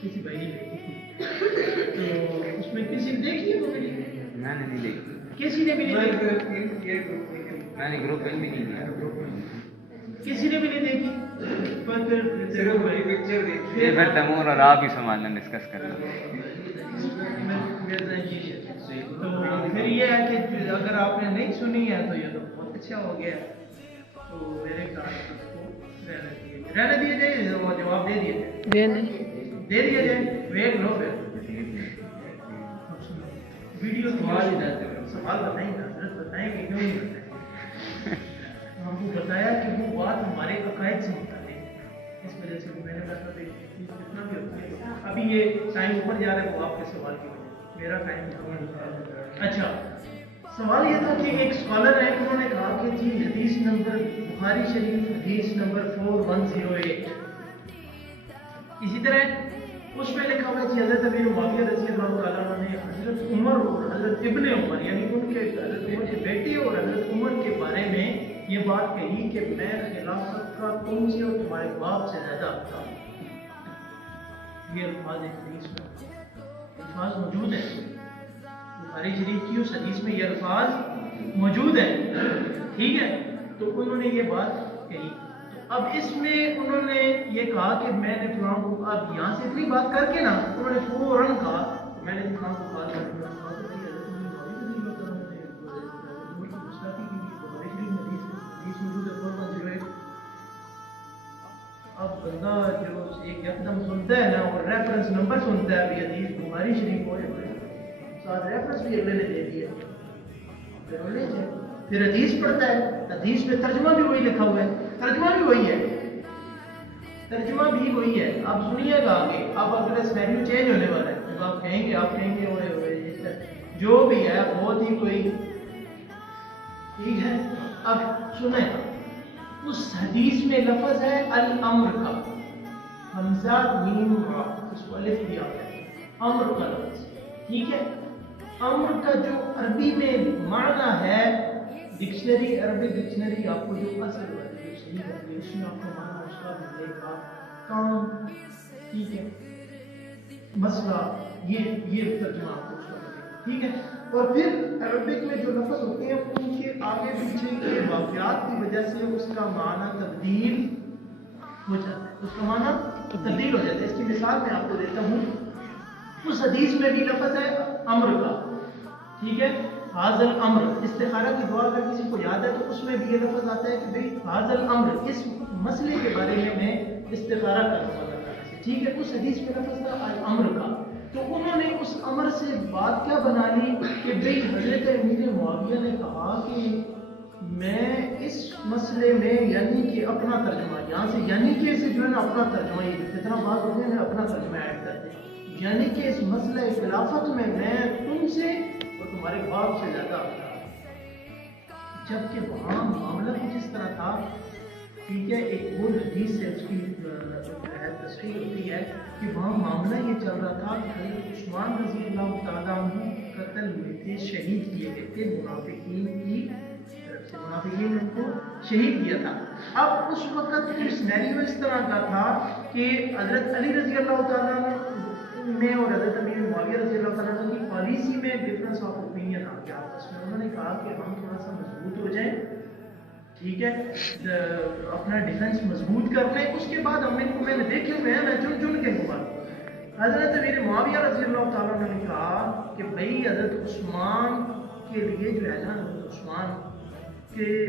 کسی بھائی نے دیکھی تو اس میں کسی نے دیکھی ہے وہ ویڈیو؟ میں نے نہیں دیکھی، کسی نے بھی نہیں دیکھی، میں نے گروپ میں بھی نہیں دیا۔ کسی نے بھی نہیں دیکھی، پر پھر تیمور اور آپ ہی سنبھالنا ڈسکس کرنا۔ تو پھر یہ ہے کہ اگر آپ نے نہیں سنی ہے تو یہ تو بہت اچھا ہو گیا، تو میرے خیال اس کو رہنے دیے جائے، وہ جواب دے دیے دے دیا جائے، ویٹ لو پھر ویڈیو سوال بتائیں گے، حضرت بتائیں کہ کیوں نہیں بتائیں، ہم کو بتایا کہ وہ بات ہمارے عقائد سے متعلق، اس وجہ سے میں نے کہا کہ جتنا بھی ہوتا ہے ابھی یہ ٹائم اوپر جا رہا ہے وہ آپ کے سوال کی وجہ سے، میرا ٹائم اچھا سوال یہ تھا کہ ایک اسکالر ہے انہوں نے کہا کہ جی حدیث نمبر بخاری شریف حدیث نمبر 4108 اسی طرح اس میں لکھا ہوا ہے کہ حضرت امیر معاویہ رضی اللہ تعالیٰ عنہ نے حضرت عمر اور حضرت ابن عمر یعنی ان کے حضرت عمر کے بیٹے اور حضرت عمر کے بارے میں یہ بات کہی کہ میں خلافت کا تم سے اور تمہارے باپ سے زیادہ حقدار ہوں۔ یہ الفاظ حدیث میں الفاظ موجود ہیں، بخاری شریف کی اس حدیث میں یہ الفاظ موجود ہیں، ٹھیک ہے، تو انہوں نے یہ بات کہی۔ اب اس میں انہوں نے یہ کہا کہ میں نے فلاں کو، اب یہاں سے اتنی بات کر کے نا انہوں نے فوراً کہا میں نے فلاں کو کہا اب بندہ جو ایک یکدم سنتا ہے نا اور ریفرنس نمبر سنتا ہے، ابھی حدیث بخاری شریف ہو ساتھ ریفرنس بھی اگلے نے دے دیا، پھر حدیث پڑھتا ہے، حدیث میں ترجمہ بھی وہی لکھا ہوا ہے، ترجمہ بھی وہی ہے، ترجمہ بھی وہی ہے۔ آپ سنیے گا آگے، اب اگر سینیریو چینج ہونے والا ہے، جب آپ کہیں گے ہوئے ہوئے جو بھی ہے بہت ہی کوئی ٹھیک ہے۔ اب سنیں، اس حدیث میں لفظ ہے الامر کا، حمزہ میم را، اس کو الف دیا ہے، امر کا لفظ، ٹھیک ہے۔ امر کا جو عربی میں معنی ہے، ڈکشنری عربی ڈکشنری آپ کو جو اصل والی ڈکشنری ہے اس میں آپ کو معنی اس کا ملے گا کام، ٹھیک ہے، مسئلہ، یہ ترجمہ آپ کو اس کا ملے گا، ٹھیک ہے۔ اور پھر عربک میں جو لفظ ہوتے ہیں ان کے آگے پیچھے کے واقعات کی وجہ سے اس کا معنی تبدیل ہو جاتا ہے، اس کا معنی تبدیل ہو جاتا ہے۔ اس کی مثال میں آپ کو دیتا ہوں، اس حدیث میں بھی لفظ ہے امر کا، ٹھیک ہے، حاضل امر، استخارہ کی دعا اگر کسی کو یاد ہے تو اس میں بھی یہ لفظ آتا ہے کہ بھئی حاضل امر، اس مسئلے کے بارے میں استخارہ کروں اللہ تعالیٰ سے، ٹھیک ہے۔ اس حدیث میں لفظ تھا امر کا، تو انہوں نے اس امر سے بات کیا بنا لی کہ بھئی حضرت امیر معاویہ نے کہا کہ میں اس مسئلے میں یعنی کہ اپنا ترجمہ، یہاں سے یعنی کہ سے جو ہے نا اپنا ترجمہ، یہ کتنا بات ہوتی ہے نا اپنا ترجمہ ایڈ کرتے ہیں، یعنی کہ اس مسئلہ خلافت میں تم سے اور تمہارے باپ سے زیادہ حقدار ہوں۔ جبکہ وہاں معاملہ کچھ اس طرح تھا، ٹھیک ہے، ایک اور حدیث سے اس کی تصریح ہوتی ہے کہ وہاں معاملہ یہ چل رہا تھا کہ حضرت عثمان رضی اللہ تعالیٰ عنہ قتل ہوئے تھے، شہید کیے گئے تھے منافقین کی طرف سے، منافقین نے ان کو شہید کیا تھا۔ اب اس وقت سینیریو اس طرح کا تھا کہ حضرت علی رضی اللہ تعالیٰ عنہ میں اور حضرت امیر معاویہ رضی اللہ تعالیٰ عنہ کی پالیسی میں ڈفرنس آف اوپینین آ گیا آپس میں۔ انہوں نے کہا کہ ہم تھوڑا سا مضبوط ہو جائیں، ٹھیک ہے، اپنا ڈیفنس مضبوط کر لیں، اس کے بعد میں نے دیکھے ہوئے ہیں، میں چن کے ہوں بات۔ حضرت امیر معاویہ رضی اللہ تعالیٰ عنہ نے کہا کہ بھئی حضرت عثمان کے لیے جو ہے نا، حضرت عثمان کہ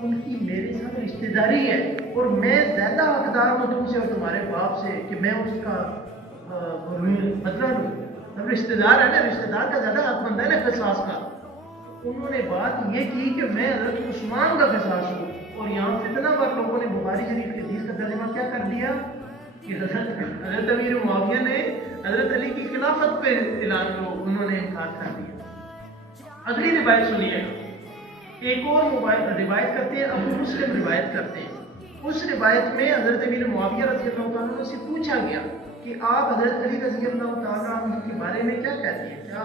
ان کی میرے ساتھ رشتہ داری ہے اور میں زیادہ حقدار ہوں تم سے اور تمہارے باپ سے کہ میں اس کا بدلہ لوں۔ اب رشتہ دار ہے نا، رشتہ دار کا زیادہ حق بنتا ہے نا قصاص کا۔ انہوں نے بات یہ کی کہ میں حضرت عثمان کا قصاص ہوں، اور یہاں فتنہ پر لوگوں نے بخاری شریف کی حدیث کا ترجمہ کیا کر دیا کہ حضرت امیر معاویہ نے حضرت علی کی خلافت پہ اعلان کو انہوں نے انکار کر دیا۔ اگلی روایت سنیے، ایک اور روایت کرتے ہیں، ابو مسلم روایت کرتے ہیں۔ اس روایت میں حضرت امیر معاویہ رضی اللہ تعالیٰ عنہ سے پوچھا گیا کہ آپ حضرت علی رضی اللہ تعالیٰ عنہ کے بارے میں کیا کہتے ہیں، کیا